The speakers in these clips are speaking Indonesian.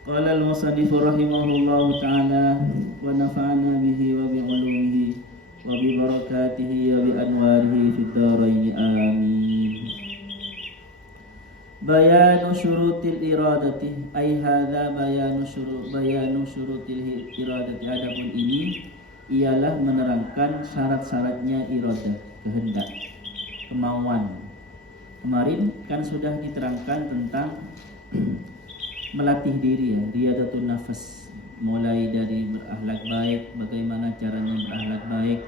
Qala al-musannif rahimahullahu ta'ala wa nafa'ana bihi wa bi'ulumihi wa bi barakatihi wa bi anwarihi fid dharain amin. Bayanu syurutil iradati ay hadza bayanu syurutil iradati. Adapun ini ialah menerangkan syarat-syaratnya iradah, kehendak, kemauan. Kemarin kan sudah diterangkan tentang melatih diri ya, riyadatul nafas, mulai dari berakhlak baik, bagaimana caranya berakhlak baik,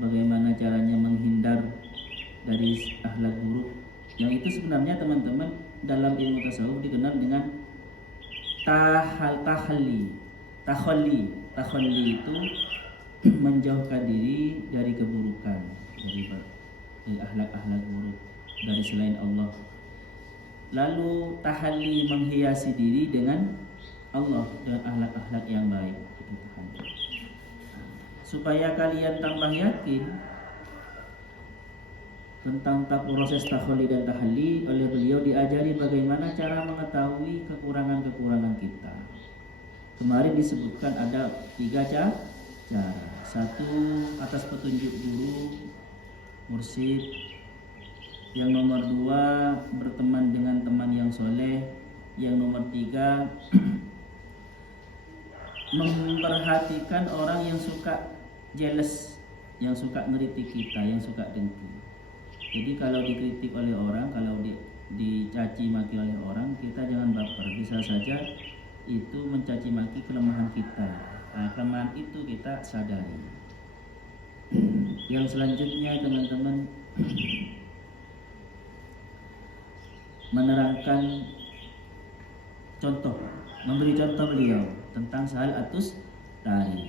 bagaimana caranya menghindar dari akhlak buruk. Yang itu sebenarnya teman-teman dalam ilmu tasawuf dikenal dengan tahalli. Takhalli itu menjauhkan diri dari keburukan, dari akhlak-akhlak buruk dari selain Allah. Lalu tahalli menghiasi diri dengan Allah, dengan akhlak-akhlak yang baik. Supaya kalian tambah yakin tentang proses takhalli dan tahalli, oleh beliau diajari bagaimana cara mengetahui kekurangan-kekurangan kita. Kemarin disebutkan ada 3 cara. Satu, atas petunjuk guru, mursyid. Yang nomor 2, berteman dengan teman yang soleh. Yang nomor 3, memperhatikan orang yang suka jealous, yang suka ngeritik kita, yang suka dengki. Jadi kalau dikritik oleh orang, kalau dicaci maki oleh orang, kita jangan baper. Bisa saja itu mencaci maki kelemahan kita. Nah, kelemahan itu kita sadari. Yang selanjutnya teman-teman, menerangkan contoh, memberi contoh beliau tentang Sahal At-Tustari.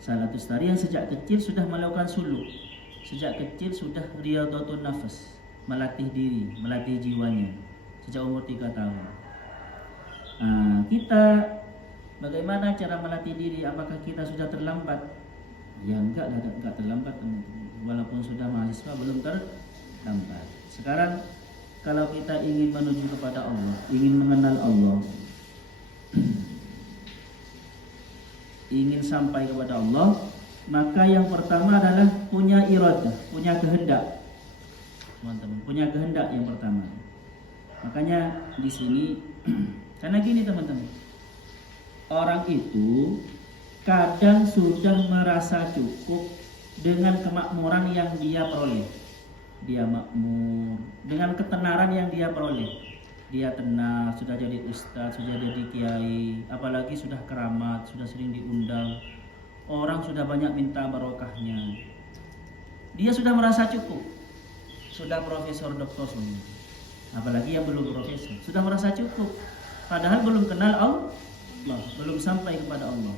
Sahal At-Tustari yang sejak kecil sudah melakukan suluk. Sejak kecil sudah riyadatul nafas, melatih diri, melatih jiwanya sejak umur 3 tahun. Nah, kita bagaimana cara melatih diri? Apakah kita sudah terlambat? Ya enggak terlambat. Walaupun sudah mahasiswa belum terlambat. Sekarang kalau kita ingin menuju kepada Allah, ingin mengenal Allah, ingin sampai kepada Allah, maka yang pertama adalah punya iradah, punya kehendak. Teman-teman, punya kehendak yang pertama. Makanya di sini karena gini teman-teman. Orang itu kadang sudah merasa cukup dengan kemakmuran yang dia peroleh. Dia makmur dengan ketenaran yang dia peroleh. Dia tenang, sudah jadi ustaz, sudah jadi kiai, apalagi sudah keramat, sudah sering diundang. Orang sudah banyak minta barokahnya. Dia sudah merasa cukup. Sudah profesor, doktor semua. Apalagi yang belum profesor, sudah merasa cukup. Padahal belum kenal Allah, belum sampai kepada Allah.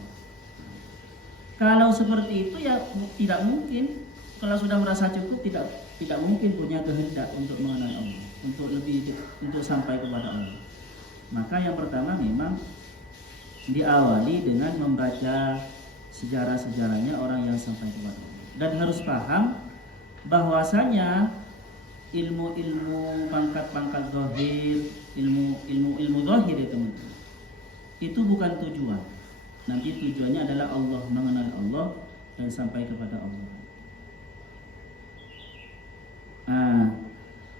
Kalau seperti itu ya tidak mungkin. Kalau sudah merasa cukup tidak mungkin punya kehendak untuk mengenal Allah, untuk sampai kepada Allah. Maka yang pertama memang diawali dengan membaca sejarah-sejarahnya orang yang sampai kepada Allah. Dan harus paham bahwasanya ilmu-ilmu pangkat-pangkat zahir, ilmu zahir itu teman-teman, itu bukan tujuan. Nanti tujuannya adalah Allah, mengenal Allah dan sampai kepada Allah. Nah,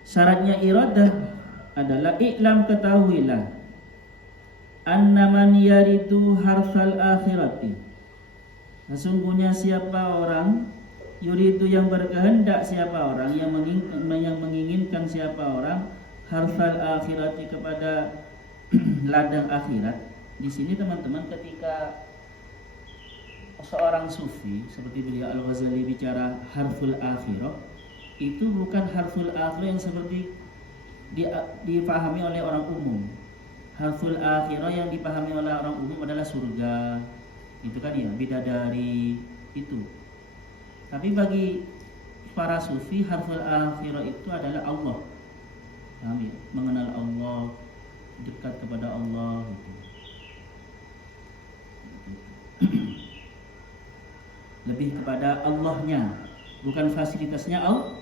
syaratnya iradah adalah i'lam, ketahuilah, annaman yaridu harfal akhirati. Sesungguhnya siapa orang yuridu yang berkehendak, siapa orang yang menginginkan, siapa orang harfal akhirati, kepada ladang akhirat. Di sini teman-teman, ketika seorang sufi seperti beliau Al-Ghazali bicara harful akhirah, itu bukan harful akhirah yang seperti dipahami oleh orang umum. Harful akhirah yang dipahami oleh orang umum adalah surga, itu kan ya, bidadari itu. Tapi bagi para sufi, harful akhirah itu adalah Allah. Paham ya? Mengenal Allah, dekat kepada Allah gitu. Lebih kepada Allahnya, bukan fasilitasnya Allah.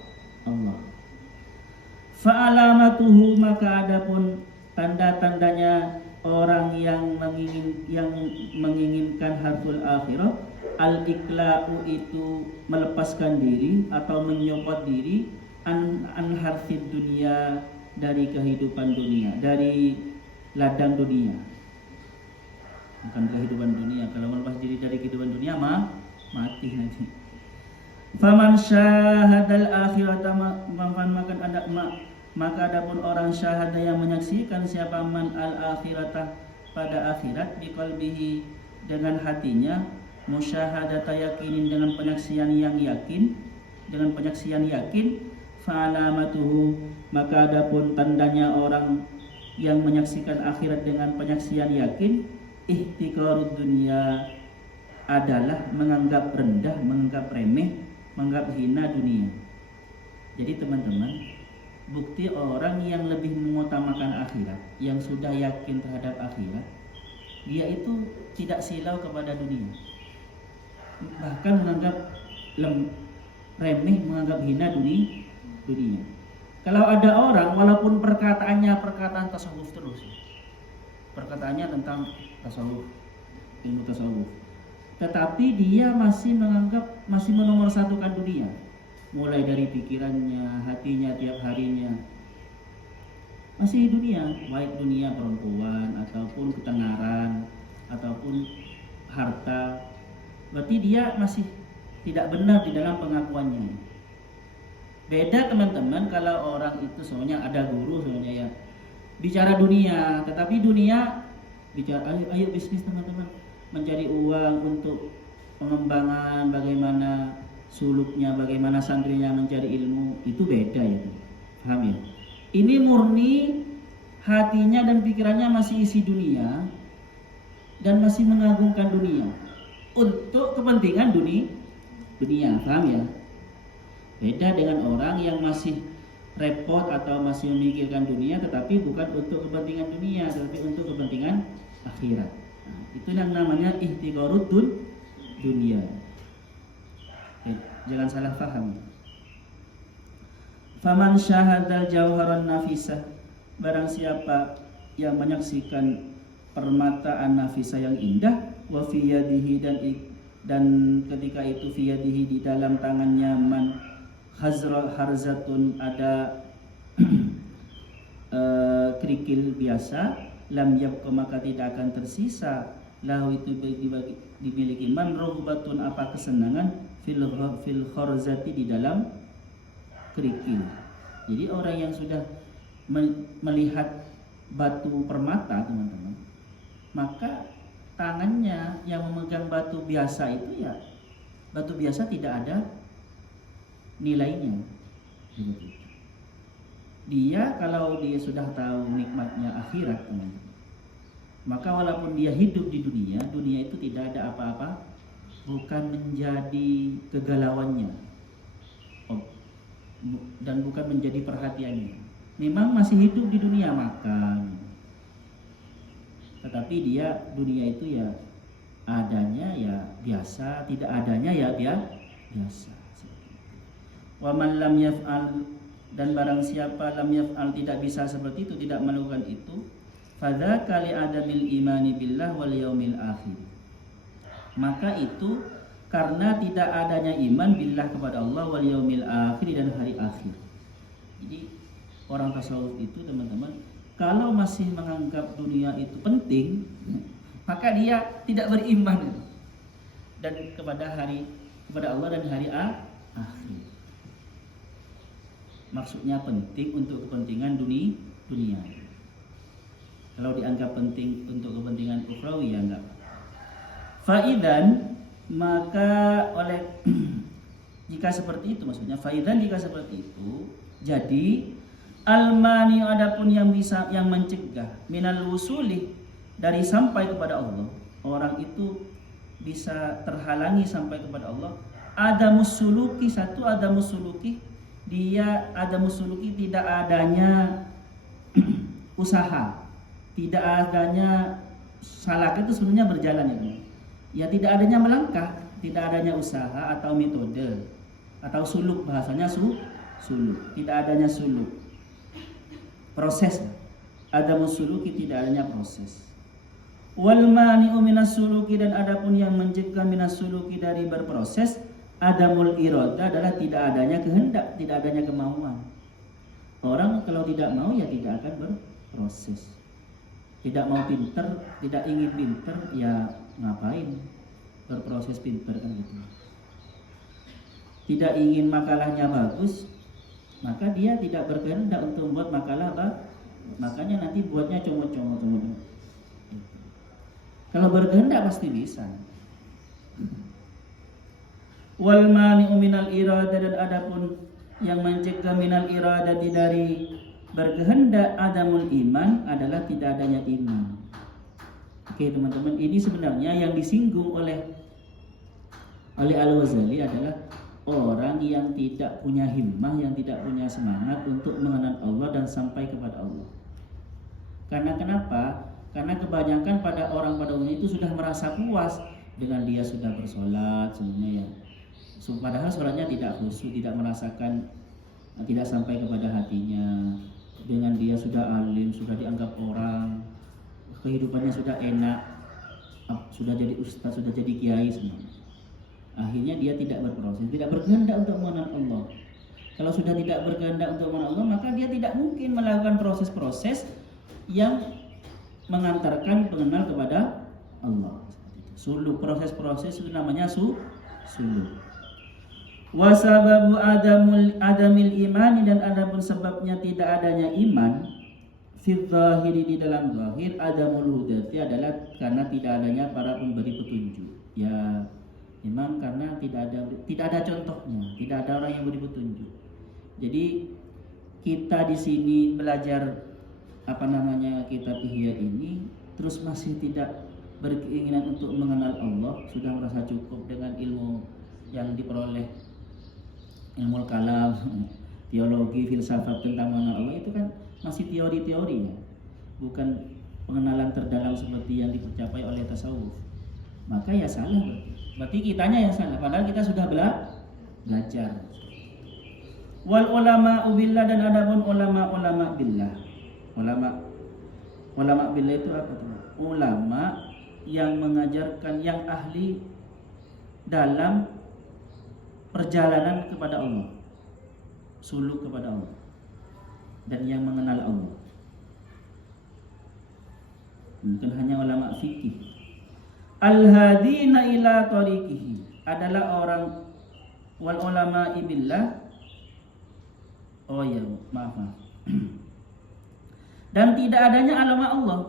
Fa'alamatuhu, maka adapun tanda-tandanya orang yang menginginkan harful akhirah, al-ikla'u itu melepaskan diri atau menyopot diri an harfid dunia, dari kehidupan dunia, dari ladang dunia. Bukan kehidupan dunia. Kalau melepas diri dari kehidupan dunia mati nanti. Faman syahadal akhirata maka adapun orang syahada yang menyaksikan siapa man al akhirata pada akhirat biqalbihi dengan hatinya, musyahadata yakinin dengan penyaksian yang yakin, fa'alamatuhu maka adapun tandanya orang yang menyaksikan akhirat dengan penyaksian yakin, ihtiqarud dunia adalah menganggap rendah, menganggap remeh, menganggap hina dunia. Jadi teman-teman, bukti orang yang lebih mengutamakan akhirat, yang sudah yakin terhadap akhirat, dia itu tidak silau kepada dunia, bahkan menganggap remeh, menganggap hina dunia. Kalau ada orang walaupun perkataannya perkataan tasawuf terus, perkataannya tentang tasawuf, ilmu tasawuf, tetapi dia masih menomorsatukan dunia, mulai dari pikirannya, hatinya, tiap harinya masih dunia, baik dunia perempuan ataupun ketenaran ataupun harta. Berarti dia masih tidak benar di dalam pengakuannya. Beda teman-teman kalau orang itu soalnya ada guru soalnya ya bicara dunia, tetapi dunia bicara ayo bisnis teman-teman, mencari uang untuk pengembangan, bagaimana suluknya, bagaimana santrinya mencari ilmu, itu beda ya, paham ya? Ini murni hatinya dan pikirannya masih isi dunia dan masih mengagungkan dunia untuk kepentingan dunia, paham ya? Beda dengan orang yang masih repot atau masih memikirkan dunia tetapi bukan untuk kepentingan dunia, tetapi untuk kepentingan akhirat. Nah, itu yang namanya ihtiqarud dunia. Jangan salah paham. Faman syahadal jauharan nafisah, barang siapa yang menyaksikan permataan nafisah yang indah, wa fi yadihi dan ketika itu fi yadihi di dalam tangannya man harzatun ada kerikil biasa, lam yabqa maka tidak akan tersisa lahu itu dimiliki man rohbatun apa kesenangan fil kharzati di dalam kerikil. Jadi orang yang sudah melihat batu permata teman-teman, maka tangannya yang memegang batu biasa itu ya batu biasa tidak ada nilainya. Dia kalau dia sudah tahu nikmatnya akhirat teman-teman, maka walaupun dia hidup di dunia itu tidak ada apa-apa, bukan menjadi kegalauannya dan bukan menjadi perhatiannya. Memang masih hidup di dunia makan, tetapi dia dunia itu ya adanya ya biasa, tidak adanya ya biasa. Wa man lam yaf'al dan barang siapa lam yaf'al tidak bisa seperti itu, tidak melakukan itu, fadzaka li adamil imani billah wal yaumil akhir. Maka itu karena tidak adanya iman billah kepada Allah wal yaumil akhir dan hari akhir. Jadi orang tasawuf itu teman-teman, kalau masih menganggap dunia itu penting, maka dia tidak beriman dan kepada Allah dan hari akhir. Maksudnya penting untuk kepentingan dunia. Kalau dianggap penting untuk kepentingan ukhrawi ya enggak. Faidan maka oleh jika seperti itu, maksudnya faidan jika seperti itu, jadi almani adapun yang bisa yang mencegah minal wusuli dari sampai kepada Allah, orang itu bisa terhalangi sampai kepada Allah. Ada musuluki, satu ada musuluki, dia ada musuluki tidak adanya usaha, tidak adanya salak itu sebenarnya berjalan ya. Ya tidak adanya melangkah, tidak adanya usaha atau metode atau suluk, bahasanya suluk, tidak adanya suluk. Proses, ada musuluki tidak adanya proses. Wal mani'u minas suluki, dan adapun yang mencegah minas suluki dari berproses, adamul iradah adalah tidak adanya kehendak, tidak adanya kemauan. Orang kalau tidak mau ya tidak akan berproses. Tidak mau pinter, tidak ingin pinter, ya ngapain berproses pinter kan gitu. Tidak ingin makalahnya bagus, maka dia tidak berkehendak untuk membuat makalah makanya nanti buatnya comot-comot. Kalau berkehendak pasti bisa. Wal mani'u minal iradah, dan adapun yang mencegah minal iradati dari berkehendak adamul iman adalah tidak adanya iman. Oke teman-teman, ini sebenarnya yang disinggung oleh Al-Ghazali adalah orang yang tidak punya himmah, yang tidak punya semangat untuk mengenal Allah dan sampai kepada Allah. Karena kenapa? Karena kebanyakan pada orang pada umumnya itu sudah merasa puas dengan dia sudah bersolat sebenarnya ya. Padahal sholatnya tidak khusyuk, tidak merasakan, tidak sampai kepada hatinya. Dengan dia sudah alim, sudah dianggap orang, kehidupannya sudah enak, sudah jadi ustaz, sudah jadi kiai semua. Akhirnya dia tidak berproses, tidak berkehendak untuk mengenal Allah. Kalau sudah tidak berkehendak untuk mengenal Allah, maka dia tidak mungkin melakukan proses-proses yang mengantarkan pengenal kepada Allah. Suluk, proses-proses itu namanya suluk. Wasababu adamil imani, dan adapun sebabnya tidak adanya iman fi dzahiri, di dalam zahir, adamul hudati adalah karena tidak adanya para pemberi petunjuk. Ya memang karena tidak ada contohnya, tidak ada orang yang beri petunjuk. Jadi kita di sini belajar kitab Ihya ini terus masih tidak berkeinginan untuk mengenal Allah, sudah merasa cukup dengan ilmu yang diperoleh, ilmu kalam, teologi, filsafat tentang mengenal Allah, itu kan masih teori-teori ya, bukan pengenalan terdalam seperti yang dicapai oleh tasawuf. Maka ya salah, berarti kitanya yang salah, padahal kita sudah belajar. Wal ulama billah, dan adapun ulama billah. Ulama billah itu apa teman? Ulama yang mengajarkan, yang ahli dalam perjalanan kepada Allah, suluk kepada Allah, dan yang mengenal Allah. Bukan hanya ulama fikih. Al-hadina ila tariqihi adalah orang wal ulama billah. Oh ya, maaf. Dan tidak adanya ulama Allah.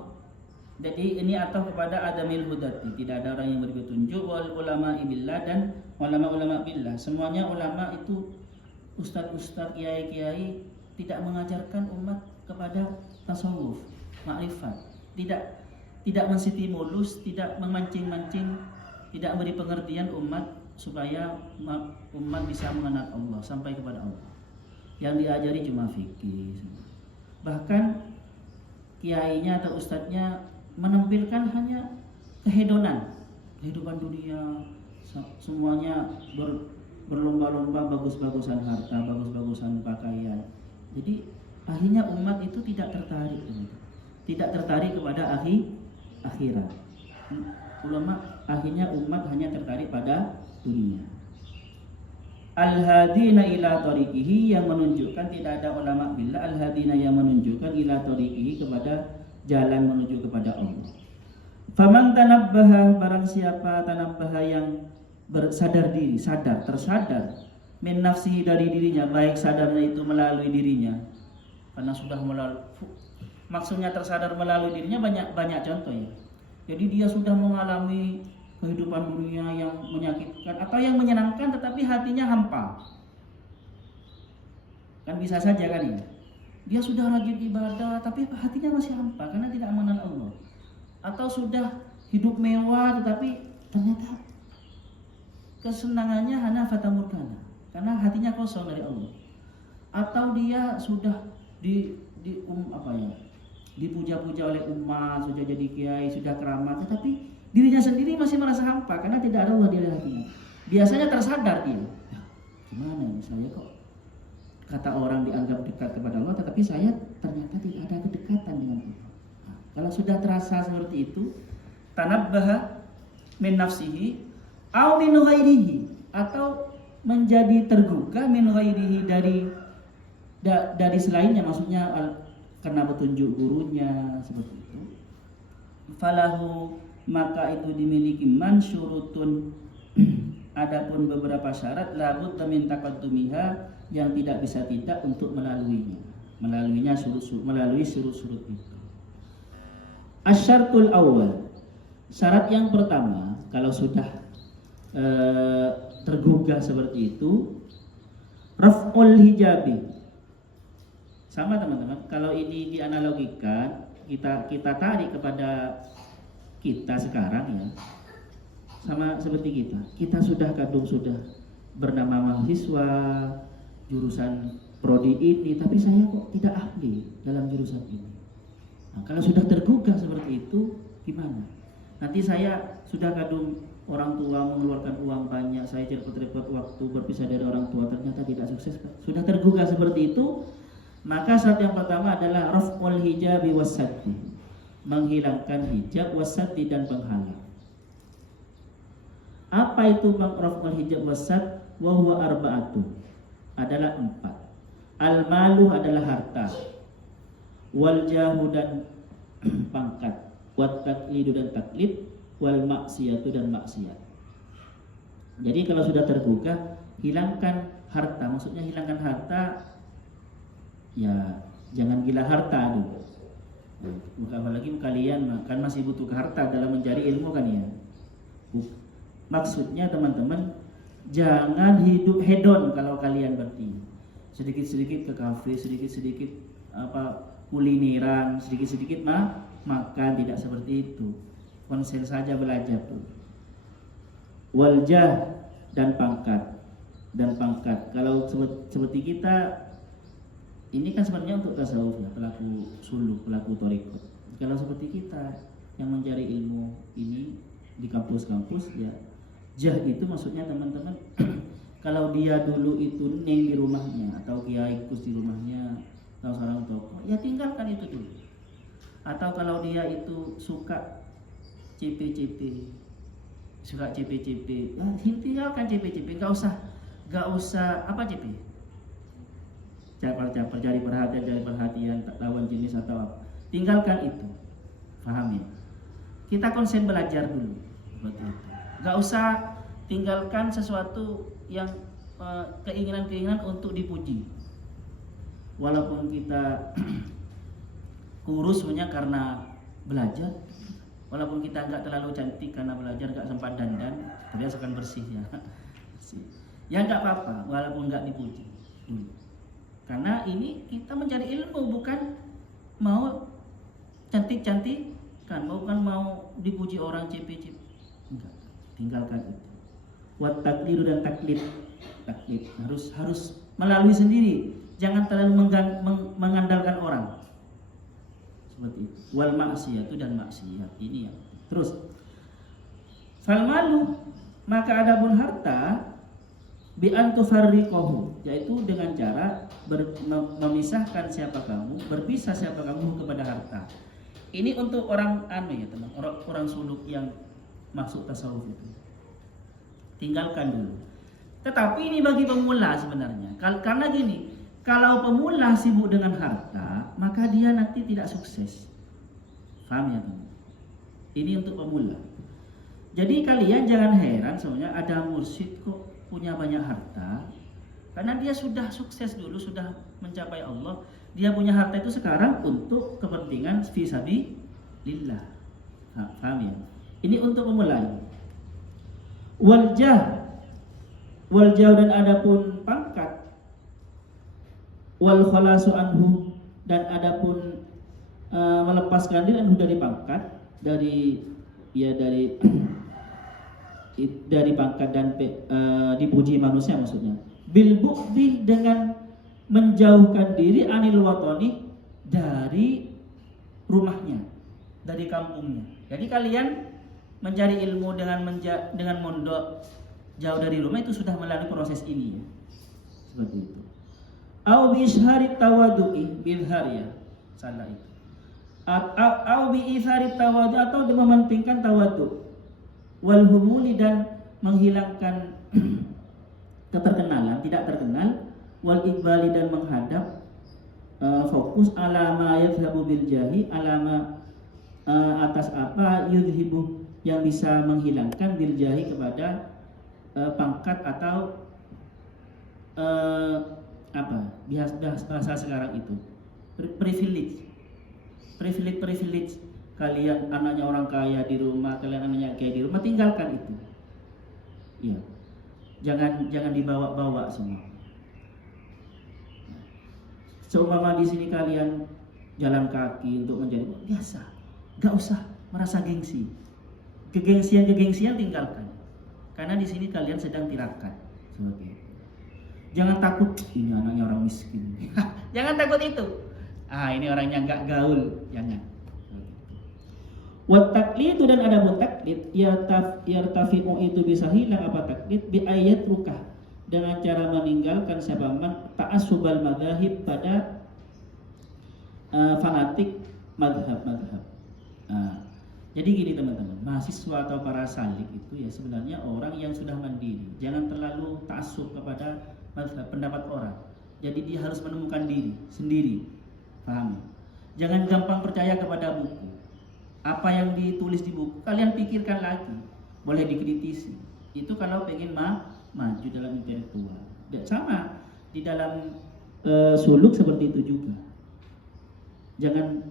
Jadi ini atau kepada adamil hudati, tidak ada orang yang beri petunjuk. Wal ulama billah, dan ulama billah, semuanya ulama itu ustaz-ustaz, kiai-kiai, tidak mengajarkan umat kepada tasawuf, ma'rifat, tidak menstimulus, tidak memancing-mancing, tidak memberi pengertian umat supaya umat bisa mengenal Allah, sampai kepada Allah. Yang diajari cuma fikih. Bahkan kiainya atau ustadznya menampilkan hanya kehedonan, kehidupan dunia, semuanya berlomba-lomba, bagus-bagusan harta, bagus-bagusan pakaian. Jadi akhirnya umat itu tidak tertarik kepada akhirat. Ulama akhirnya umat hanya tertarik pada dunia. Al-hadina ila tariqihi, yang menunjukkan, tidak ada ulama billah, al-hadina yang menunjukkan ila tariqihi, kepada jalan menuju kepada Allah. Faman tanabbaha, barang siapa tanabbaha yang tersadar min nafsihi, dari dirinya, baik sadarnya itu melalui dirinya, karena sudah maksudnya tersadar melalui dirinya banyak contoh ya. Jadi dia sudah mengalami kehidupan dunia yang menyakitkan atau yang menyenangkan, tetapi hatinya hampa. Kan bisa saja kan ya. Dia sudah rajin ibadah tapi hatinya masih hampa karena tidak mengenal Allah. Atau sudah hidup mewah tetapi ternyata kesenangannya hanya fata morgana karena hatinya kosong dari Allah. Atau dia sudah dipuja-puja oleh umat, sudah jadi kiai, sudah keramat, tetapi dirinya sendiri masih merasa hampa karena tidak ada Allah di hatinya. Biasanya tersadar dia, gimana ini saya kok kata orang dianggap dekat kepada Allah, tetapi saya ternyata tidak ada kedekatan dengan Allah. Nah, kalau sudah terasa seperti itu, tanabbaha min nafsihi au min ghairihi, atau menjadi tergugah min ghairihi dari selainnya, maksudnya karena petunjuk gurunya seperti itu. Falahu, maka itu dimiliki man syurutun, adapun beberapa syarat labud min taqaddumiha, yang tidak bisa tidak untuk melaluinya melalui surut-surut itu. Asyartul awal, syarat yang pertama kalau sudah tergugah seperti itu, raf'ul hijabi. Sama teman-teman, kalau ini dianalogikan, kita tarik kepada kita sekarang ya, sama seperti kita sudah bernama mahasiswa jurusan prodi ini, tapi saya kok tidak ahli dalam jurusan ini. Nah, kalau sudah tergugah seperti itu gimana? Nanti saya sudah kadung orang tua mengeluarkan uang banyak, saya repot-repot waktu berpisah dari orang tua, ternyata tidak sukses. Sudah tergugah seperti itu, maka syarat yang pertama adalah raf'ul hijabi wassaddi, menghilangkan hijab, wassaddi dan penghalang. Apa itu raf'ul hijab wassad? Wa huwa arba'atu, adalah 4. Al-malu adalah harta, wal jahu dan pangkat, wat taqlidu dan taklid, wal maksiyatu dan maksiat. Jadi kalau sudah tergugah, hilangkan harta. Maksudnya hilangkan harta, ya jangan gila harta dulu. Apalagi kalian kan masih butuh harta dalam mencari ilmu kan ya. Maksudnya teman-teman, jangan hidup hedon kalau kalian berarti. Sedikit-sedikit ke kafe, sedikit-sedikit kulineran, sedikit-sedikit makan, tidak seperti itu. Konsen saja belajar tuh. Waljah dan pangkat. Kalau seperti kita ini kan sebenarnya untuk tasawuf ya, pelaku suluk, pelaku thariqat. Kalau seperti kita yang mencari ilmu ini di kampus-kampus ya, jah itu maksudnya teman-teman kalau dia dulu itu neng di rumahnya atau kiai kus di rumahnya atau seorang tokoh, ya tinggalkan itu dulu. Atau kalau dia itu suka CP-CP, tinggalkan CP-CP, nggak usah apa CP, caper-caper, cari perhatian lawan jenis atau apa, tinggalkan itu, paham ya? Kita konsen belajar dulu, seperti itu. Nggak usah tinggalkan sesuatu yang keinginan-keinginan untuk dipuji, walaupun kita kurus punya karena belajar. Walaupun kita nggak terlalu cantik karena belajar, nggak sempat dandan, tapi asalkan bersih ya. Ya nggak apa-apa, walaupun nggak dipuji. Karena ini kita mencari ilmu, bukan mau cantik-cantik, kan bukan mau dipuji orang CP-CP. Enggak, tinggalkan itu. Wat taklidu dan taklid harus melalui sendiri, jangan terlalu mengandalkan orang. Seperti itu. Wal maksiyatu dan maksiat, ini ya. Terus fal malu, maka adapun harta bi an tufarriqahu, yaitu dengan cara memisahkan siapa kamu, berpisah siapa kamu kepada harta. Ini untuk orang ya teman, orang suluk yang masuk tasawuf itu. Tinggalkan dulu. Tetapi ini bagi pemula sebenarnya. Karena gini, kalau pemula sibuk dengan harta, maka dia nanti tidak sukses. Paham ya teman? Ini untuk pemula. Jadi kalian jangan heran sebenarnya ada mursyid kok punya banyak harta, karena dia sudah sukses dulu, sudah mencapai Allah. Dia punya harta itu sekarang untuk kepentingan fisabilillah. Paham ya? Ini untuk pemula. Waljah dan adapun pangkat, wal khalasu anhu, dan adapun melepaskan diri anhu dari pangkat, dari pangkat dan dipuji manusia, maksudnya bil bu'di, dengan menjauhkan diri anil watoni, dari rumahnya, dari kampungnya. Jadi kalian mencari ilmu dengan mondok jauh dari rumah itu sudah melalui proses ini ya. Seperti itu. Au bi ishari tawadu'i bil ya. Salah itu. Au bi itsari tawadu, atau mementingkan tawadu, wal humuli, dan menghilangkan keterkenalan, tidak terkenal, wal iqbali, dan menghadap, fokus ala ma yadhhabu bil jahi, alama atas apa yudhibu yang bisa menghilangkan bil jahi kepada pangkat atau apa bahasa sekarang itu privilege kalian anaknya orang kaya di rumah, kalian anaknya kaya di rumah, tinggalkan itu ya, jangan dibawa-bawa semua. Seumpama di sini kalian jalan kaki untuk menjadi biasa, gak usah merasa gengsi, kegengsian tinggalkan, karena di sini kalian sedang tirakat seperti itu. Jangan takut, ini anaknya orang miskin. Jangan takut itu. Ini orangnya nggak gaul, jangan. Wat taqlidu, dan ada taklid, yartafi'u, itu bisa hilang apa taklid, bi ayat rukah, dengan cara meninggalkan sabaman ta'assubal madzhab, pada fanatik madhab. Jadi gini teman-teman, mahasiswa atau para salik itu ya sebenarnya orang yang sudah mandiri. Jangan terlalu ta'assub kepada pendapat orang. Jadi dia harus menemukan diri sendiri. Paham? Jangan gampang percaya kepada buku. Apa yang ditulis di buku kalian pikirkan lagi. Boleh dikritisi. Itu kalau pengen maju dalam intelektual. Dan sama di dalam suluk seperti itu juga. Jangan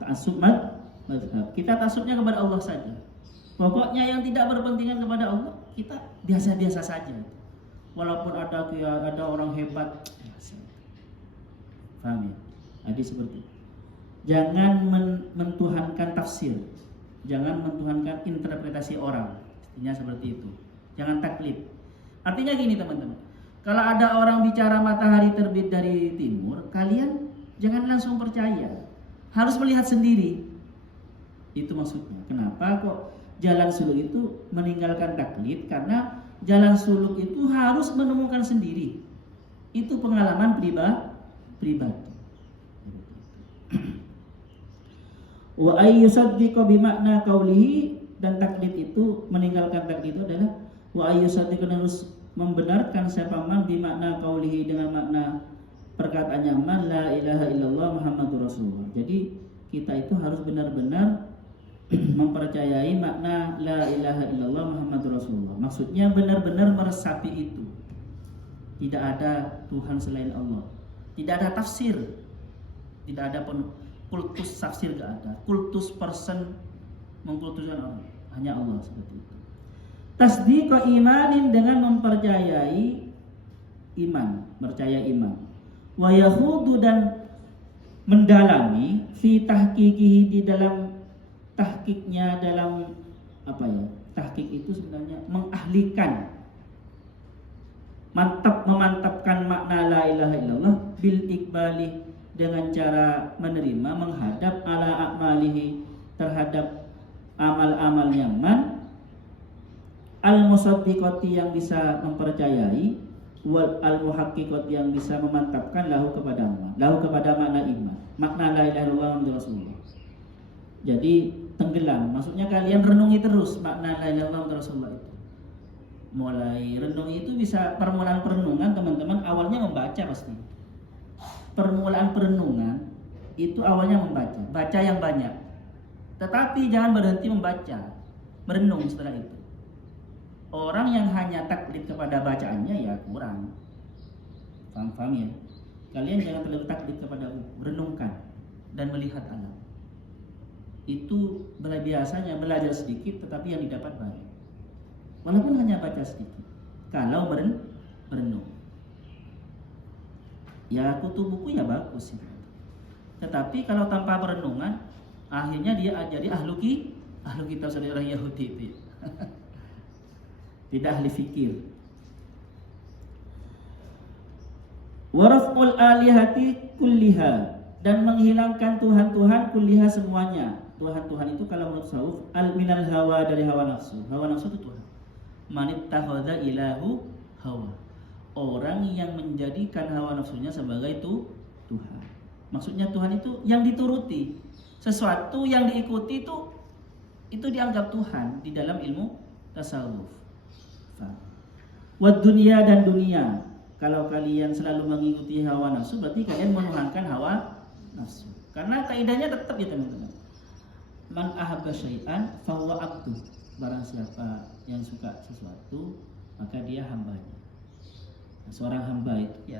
ta'assub mazhab. Kita ta'assubnya kepada Allah saja. Pokoknya yang tidak berpentingan kepada Allah, kita biasa-biasa saja. Walaupun ada orang hebat, paham ya? Jadi seperti itu. Jangan mentuhankan tafsir, jangan mentuhankan interpretasi orang. Intinya seperti itu. Jangan taklid. Artinya gini teman-teman, kalau ada orang bicara matahari terbit dari timur, kalian jangan langsung percaya, harus melihat sendiri. Itu maksudnya. Kenapa kok jalan suluk itu meninggalkan taklid? Karena jalan suluk itu harus menemukan sendiri. Itu pengalaman pribadi. Wa ayyusaddiqa bimakna qaulihi, dan taklid itu, meninggalkan taklid itu adalah wa ayyusaddiqa, harus membenarkan siapa man bimakna qaulihi, dengan makna perkataannya man la ilaha illallah Muhammadur Rasulullah. Jadi kita itu harus benar-benar mempercayai makna la ilaha illallah Muhammadur Rasulullah. Maksudnya benar-benar meresapi itu. Tidak ada Tuhan selain Allah. Tidak ada tafsir. Tidak ada kultus tafsir, gak ada. Kultus person mengkultuskan orang. Hanya Allah seperti itu. Tasdiqa imanin, dengan mempercayai iman, percaya iman. Wa yahudu, dan mendalami fi tahqiqihi, di dalam tahqiqnya, dalam apa ya? Tahqiq itu sebenarnya mengahlikan, memantapkan makna la ilaha illallah bil iqbali, dengan cara menerima, menghadap ala a'malihi, terhadap amal-amal yang al musaddiqati, yang bisa mempercayai, wal al muhaqqiqati, yang bisa memantapkan lahu kepada makna iman, makna la ilaha illallah Muhammadur Rasulullah. Jadi tenggelam, maksudnya kalian renungi terus makna la ilaha illallah Muhammadur Rasulullah itu. Mulai renung itu bisa, permulaan perenungan teman-teman awalnya membaca pasti. Permulaan perenungan itu awalnya membaca, baca yang banyak. Tetapi jangan berhenti membaca, merenung setelah itu. Orang yang hanya taklid kepada bacaannya ya kurang. Paham ya? Kalian jangan terlalu taklid kepada renungkan dan melihat alam. Itu biasanya belajar sedikit tetapi yang didapat banyak. Walaupun hanya baca sedikit. Kalau berenung, ya kutu buku ya bagus sih. Tetapi kalau tanpa perenungan, akhirnya dia jadi ahlu kitab seperti orang Yahudi itu. Tidak ahli fikir. Waraful alihati kulliha, dan menghilangkan Tuhan-Tuhan kulliha semuanya. Tuhan-Tuhan itu kalau menurut tasawuf al-minal hawa, dari hawa nafsu. Hawa nafsu itu Tuhan. Manittakhadha ilahu hawa. Orang yang menjadikan hawa nafsunya sebagai itu Tuhan. Maksudnya Tuhan itu yang dituruti. sesuatu yang diikuti itu dianggap Tuhan di dalam ilmu tasawuf. Wad dunia dan dunia. Kalau kalian selalu mengikuti hawa nafsu, berarti kalian menuhankan hawa nafsu. Karena kaidahnya tetap ya teman-teman. Man ahabba syai'an fahuwa abdu. Barang siapa yang suka sesuatu, maka dia hambanya. Nah, seorang hamba itu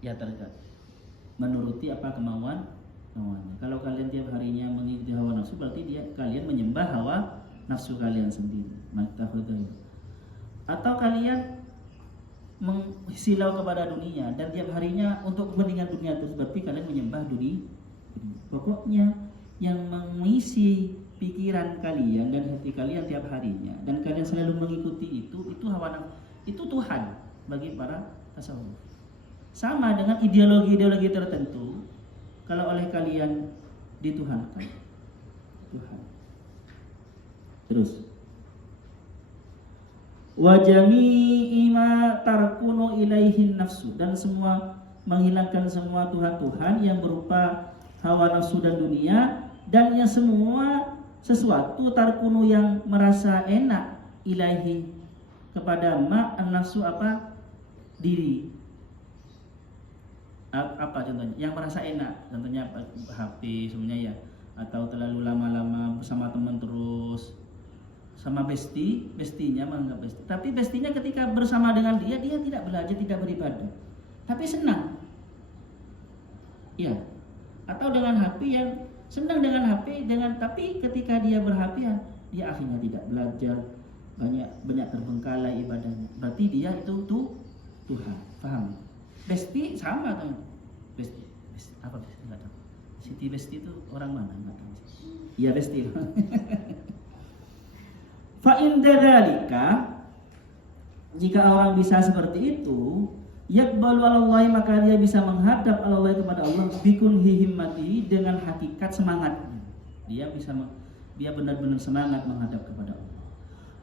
ya tergantung menuruti apa kemauannya. Kalau kalian tiap harinya mengikuti hawa nafsu, berarti kalian menyembah hawa nafsu kalian sendiri. Atau kalian silau kepada dunia dan tiap harinya untuk kepentingan dunia terus, berarti kalian menyembah dunia. Pokoknya yang mengisi pikiran kalian dan hati kalian tiap harinya dan kalian selalu mengikuti itu hawa nafsu, itu Tuhan bagi para tasawuf. Sama dengan ideologi-ideologi tertentu, kalau oleh kalian dituhankan Tuhan. Terus wa jami'i ma tarkunu ilaihin nafsu, dan semua menghilangkan semua Tuhan-Tuhan yang berupa hawa nafsu dan dunia, dan yang semua sesuatu tarkunu yang merasa enak ilaihi kepada ma an-nafsu apa diri. Apa contohnya? Yang merasa enak, contohnya HP semuanya ya, atau terlalu lama-lama bersama teman terus, sama bestinya menganggap besti. Tapi bestinya ketika bersama dengan dia tidak belajar, tidak beribadah, tapi senang. Iya. Atau dengan HP yang senang dengan HP, tapi ketika dia ber-HP dia akhirnya tidak belajar, banyak terbengkalai ibadahnya. Berarti dia itu Tuhan. Paham? Besti sama kan? Besti apa besti? Enggak tahu. Siti Besti itu orang mana? Enggak tahu. Iya Besti. Fa in dzalika, jika orang bisa seperti itu, yaqbalu alallahi, maka dia bisa menghadap Allah kepada Allah bikun himmati, dengan hakikat semangatnya. Dia benar-benar semangat menghadap kepada Allah.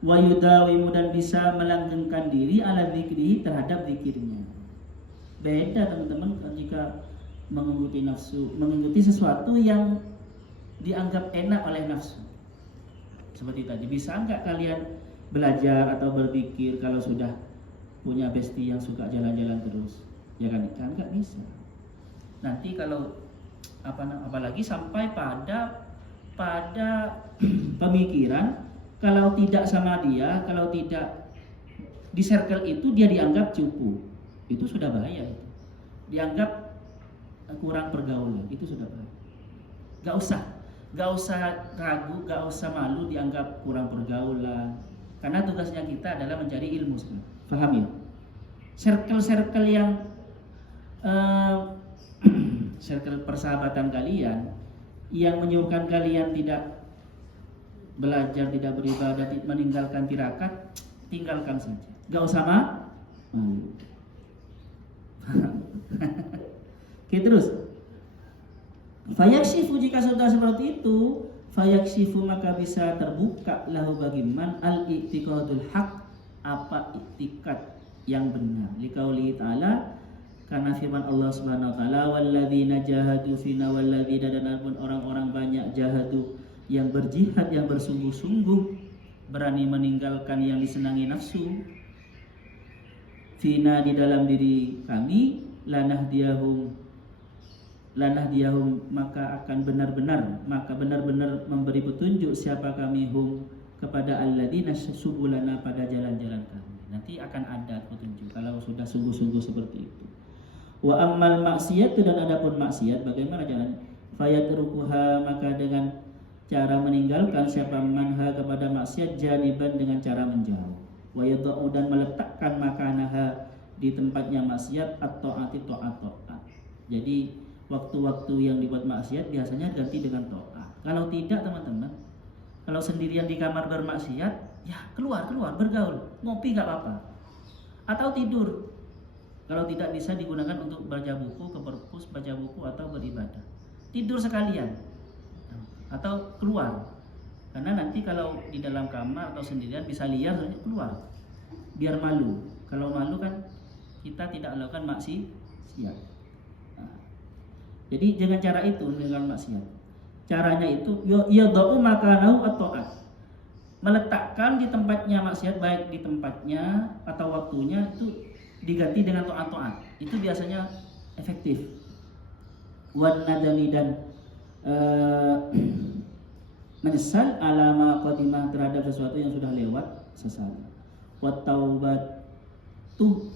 Wa yudawimu, dan bisa melanggengkan diri ala dzikri, terhadap zikirnya. Beda teman-teman jika mengikuti sesuatu yang dianggap enak oleh nafsu. Seperti tadi, bisa enggak kalian belajar atau berpikir kalau sudah punya besti yang suka jalan-jalan terus? Ya kan enggak bisa. Nanti kalau apalagi sampai pada pemikiran kalau tidak sama dia, kalau tidak di circle itu dia dianggap cupu. Itu sudah bahaya itu. Dianggap kurang pergaulan, itu sudah bahaya. Gak usah ragu, gak usah malu dianggap kurang pergaulan. Karena tugasnya kita adalah mencari ilmu sebenarnya. Paham ya? Circle yang circle persahabatan kalian yang menyuruhkan kalian tidak belajar, tidak beribadah, meninggalkan tirakat, tinggalkan saja. Gak usah malu. Oke, terus fayaksifu, jika sudah seperti itu, fayaksifu, maka bisa terbuka lahu bagi man al-i'tiqadul haq, apa i'tiqad yang benar. Liqauli ta'ala, karena firman Allah Subhanahu wa taala, walladzina jahadu fina, walladzina, dan pun orang-orang banyak jahadu yang berjihad, yang bersungguh-sungguh berani meninggalkan yang disenangi nafsu, fina, di dalam diri kami, lanahdiyahum, maka benar-benar memberi petunjuk siapa kami hum kepada alladzina subulana, pada jalan-jalan kami. Nanti akan ada petunjuk kalau sudah sungguh-sungguh seperti itu. Wa ammal maksiat, dan adapun maksiat, bagaimana jalan? Fayatrukuha, maka dengan cara meninggalkan siapa manha kepada maksiat, janiban, dengan cara menjauh. Wa yadau, dan meletakkan makanaha, di tempatnya maksiat, at-ta'ati, ta'at. Jadi waktu-waktu yang dibuat maksiat biasanya ganti dengan ta'at. Kalau tidak teman-teman, kalau sendirian di kamar bermaksiat, ya keluar bergaul, ngopi gak apa-apa, atau tidur. Kalau tidak bisa digunakan untuk baca buku, ke perpus, baca buku, atau beribadah, tidur sekalian, atau keluar. Karena nanti kalau di dalam kamar atau sendirian bisa liar, keluar, biar malu. Kalau malu kan kita tidak melakukan maksiat. Nah, jadi dengan cara itu meninggalkan maksiat. Caranya itu yadau makanahu at-ta'at. Meletakkan di tempatnya maksiat, baik di tempatnya atau waktunya, itu diganti dengan taat-taat. Itu biasanya efektif. Wan nadami, dan menyesal alama qadimah, terhadap sesuatu yang sudah lewat sesal. Wat taubat tuh,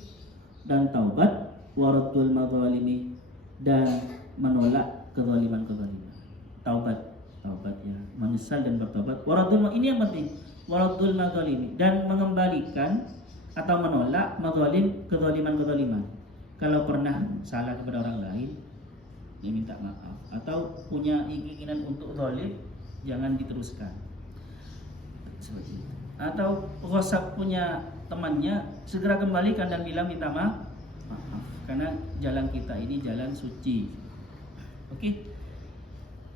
dan taubat, waradul madzalimi, dan menolak kezaliman-kezaliman. Taubat ya, menyesal dan bertobat. Waradul, ini yang penting, waradul madzalimi, dan mengembalikan atau menolak kezaliman-kezaliman. Kalau pernah salah kepada orang lain, dia minta maaf, atau punya keinginan untuk zalim, jangan diteruskan. Seperti itu. Atau WhatsApp punya temannya, segera kembalikan dan bilang minta maaf, karena jalan kita ini jalan suci. Oke.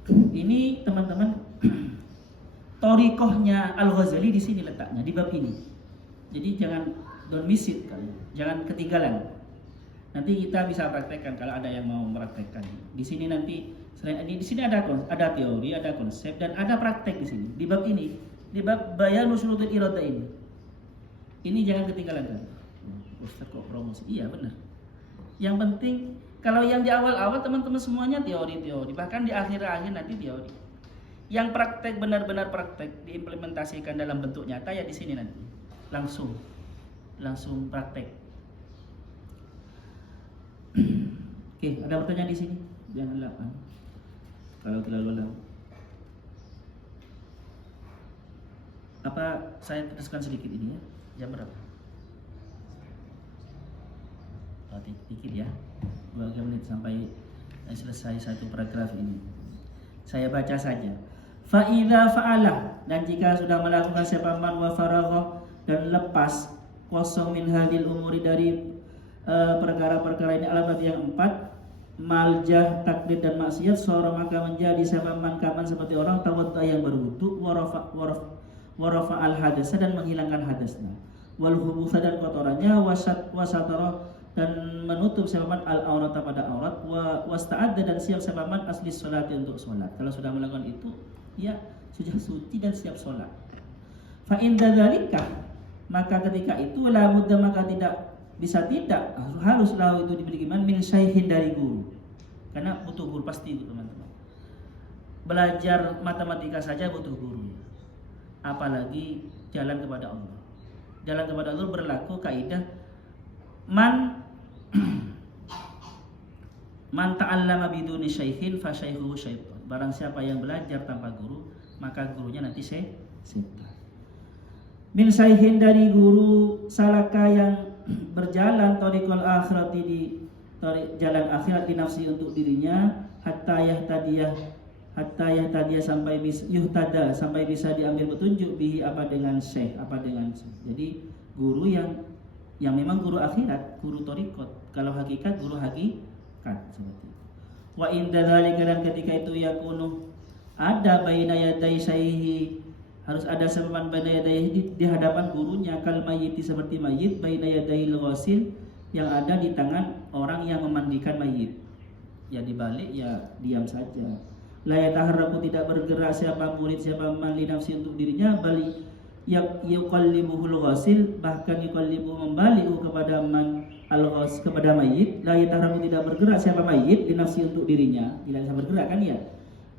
Ini teman-teman, Thariqahnya Al-Ghazali di sini letaknya, di bab ini. Jadi jangan, don't miss it kalian, jangan ketinggalan. Nanti kita bisa praktekkan kalau ada yang mau mempraktekkan. Di sini nanti selain ini, di sini ada teori, ada konsep, dan ada praktek di sini. Di bab ini, di bab Bayanu Syurutul Iradah ini. Ini jangan ketinggalan kan. Ustaz kok promosi? Iya benar. Yang penting, kalau yang di awal-awal teman-teman semuanya teori-teori, bahkan di akhir-akhir nanti teori. Yang praktek, benar-benar praktek, diimplementasikan dalam bentuk nyata ya di sini nanti. Langsung praktek. Oke, ada pertanyaan di sini? Jangan lapan. Kalau terlalu lama. Apa saya teruskan sedikit ini ya? Jam berapa? Dikit ya. 2 menit sampai selesai satu paragraf ini. Saya baca saja. Fa idza fa'ala, dan jika sudah melakukan siapa man wa faragha, dan lepas kosong min hadil umuri, dari perkara-perkara ini, alamat yang 4, maljah, takdir dan maksiat, sora maka menjadi siapa man kaman seperti orang tawadda yang berwudu, warafa al hadasa, dan menghilangkan hadasnya, wal hubusa, dan kotorannya, wasatara, dan menutup siapa al aurata pada aurat, wasta'adda, dan siap siapa asli sholat untuk sholat. Kalau sudah melakukan itu, ya sudah suci dan siap sholat. Fa inda dzalika, maka ketika itu la mudda, maka tidak haruslah itu diberi min syaihin, dari guru. Karena butuh guru pasti itu teman-teman. Belajar matematika saja butuh guru. Apalagi jalan kepada Allah. Jalan kepada Allah berlaku kaidah man ta'allama biduni syaihin fa syaihuhu syaitan. Barang siapa yang belajar tanpa guru, maka gurunya nanti setan. Min syaihin, dari guru, salaka yang berjalan thariqal akhirati, di jalan akhirat, di nafsi untuk dirinya, hatta yahtadiyah sampai bisa diambil petunjuk, bihi, apa dengan syekh. Jadi guru yang memang guru akhirat, guru thariqat. Kalau hakikat, guru hakikat, seperti itu. Wa inda dzalika, dan ketika itu yakunu, ada baina yaday syaihi, harus ada sepaman baina yaday, di hadapan gurunya, kal mayyiti, seperti mayit, baina yadayil ghasil, yang ada di tangan orang yang memandikan mayit. Ya dibalik, ya diam saja. La yataharraku, tidak bergerak siapa murid, siapa man li nafsi, untuk dirinya, bali yuqallibuhul ghasil, bahkan yuqallibu, membalik kepada man al-ghas, kepada mayit. La yatahramu, tidak bergerak siapa mayit, dinafsi, untuk dirinya, tidak bisa bergerak kan ya.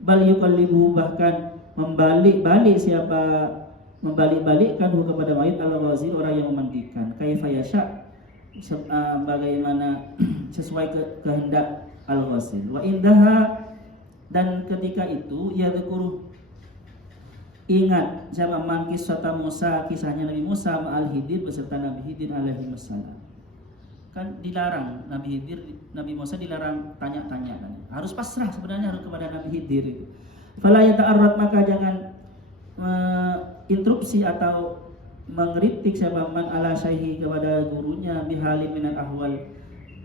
Bal yuqallibu, bahkan membalikkan kepada mayit al-ghazil, orang yang memandikan. Kaifa yasha, bagaimana sesuai kehendak al-ghazil. Wa indaha, dan ketika itu yadzkuru, ingat siapa man kisah Musa, kisahnya Nabi Musa ma'al Hidir, beserta Nabi Hidir alaihi wassalam. Kan dilarang Nabi Musa dilarang tanya-tanya kan. Harus pasrah sebenarnya, harus kepada Nabi Hidir. Fala yata'arrad, maka jangan interupsi atau mengkritik siapa man ala syaihi, kepada gurunya, bihalim minal ahwal,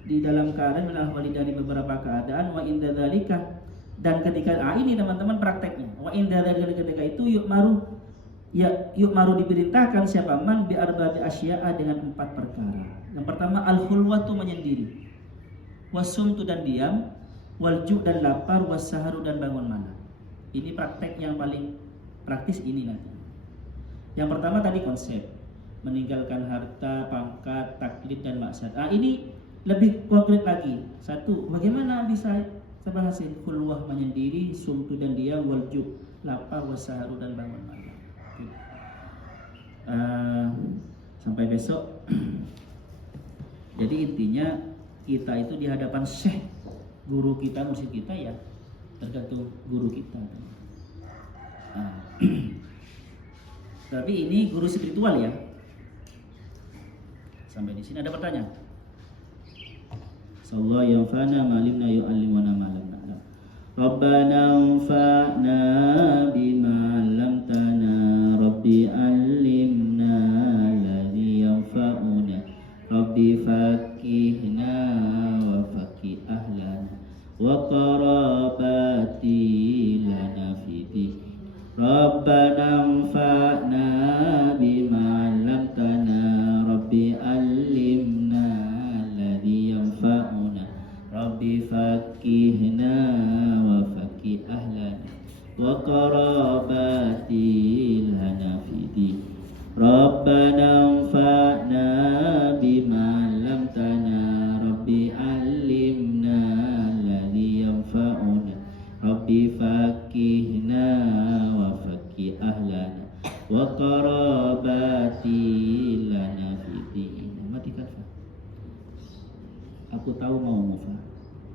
di dalam keadaan minal ahwali, dari beberapa keadaan. Wa inda dzalika, dan ketika ini teman-teman prakteknya, wa inda dzalika, ketika itu yuk maru diperintahkan siapa man bi arba'i asya'a, dengan 4 perkara. Yang pertama al-khulwatu, menyendiri, wasumtu, dan diam, walju', dan lapar, wasaharu, dan bangun malam. Ini praktek yang paling praktis ini nanti. Yang pertama tadi konsep, meninggalkan harta, pangkat, taklid dan maksud. Ini lebih konkret lagi. Satu, bagaimana bisa sebahasin khulwah menyendiri, sumtu dan diam, waljub, lapar, wasaharu dan bangun malam. Sampai besok. Jadi intinya kita itu di hadapan syekh, guru kita, mursyid kita ya, tergantung guru kita. Tapi ini guru spiritual ya. Sampai di sini ada pertanyaan. Sallallahu yanfa'na ma'alimna yu'allimuna ma'lam na'lam. Rabbana anfa'na bima 'allamtana Rabbi 'allimna alladhi yanfa'una Rabbi faqihna wa faqih ahlana wa qarabati lana fidi Rabbana anfa'na bima 'allamtana Rabbi 'allimna alladhi yanfa'una Rabbi faqihna wa faqih ahlana wa qarabati lana fidi Rabbana anfa'na bima 'allamtana Rabbi 'allimna alladhi yanfa'una Rabbi faqihna wa faqih ahlana wa qarabati lana fid din. Matikan. Aku tahu mau